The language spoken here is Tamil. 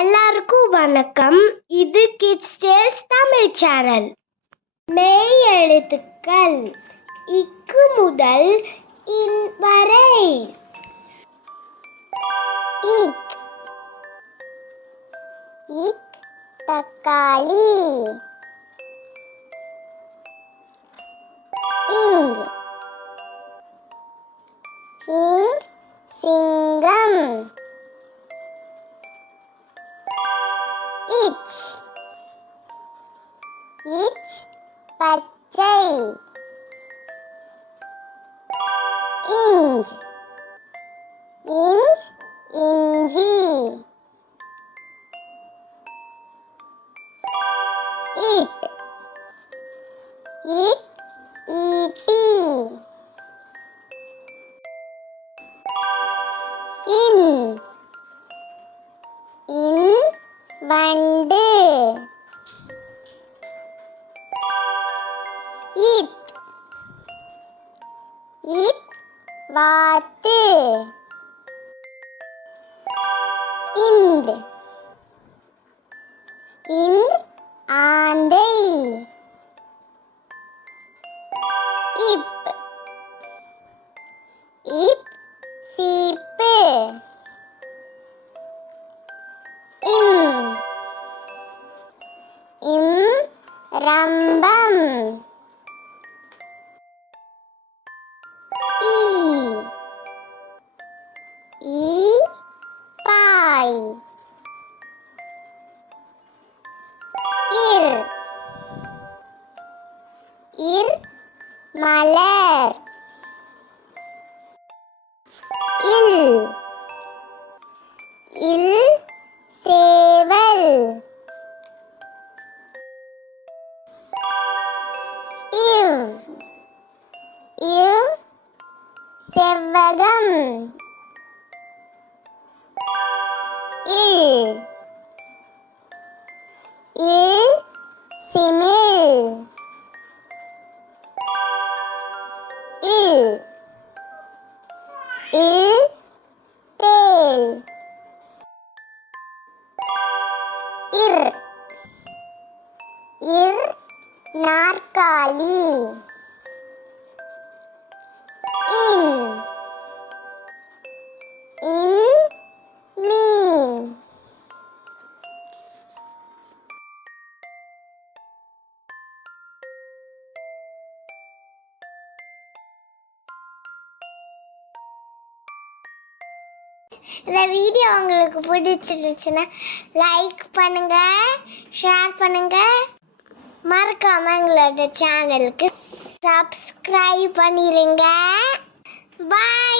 எல்லாருக்கும் வணக்கம். இது KidsTales Tamil சேனல். மெய் எழுத்துக்கள் இக்கு முதல் இன் வரை. இக் இக் தக்காளி. இங் இங் சிங்கம். இச் இச் பச்சை. இஞ்ச் இஞ்ச் இஞ்சி. இட் இட் ஈட்டி. இன் இன் வண்டு. இத் இத் வாத்து. இந்த் இந்த் ஆந்தை. இப் இப் சீப்பு. இம் இம் ரம்பம். ஈ ஈ பாய். இர் இர் மலர். இல் இல் சேவல். இவ் இவ் செவ்வகம். இல் இல் சிமிழ். இல் இல் தேள். இர் இர் நாற்காலி. இன் இன் மீன். இந்த வீடியோ உங்களுக்கு பிடிச்சிருந்துச்சுன்னா லைக் பண்ணுங்க, ஷேர் பண்ணுங்க, மறக்காம எங்களோட சேனலுக்கு சப்ஸ்கிரைப் பண்ணிடுங்க. பாய்.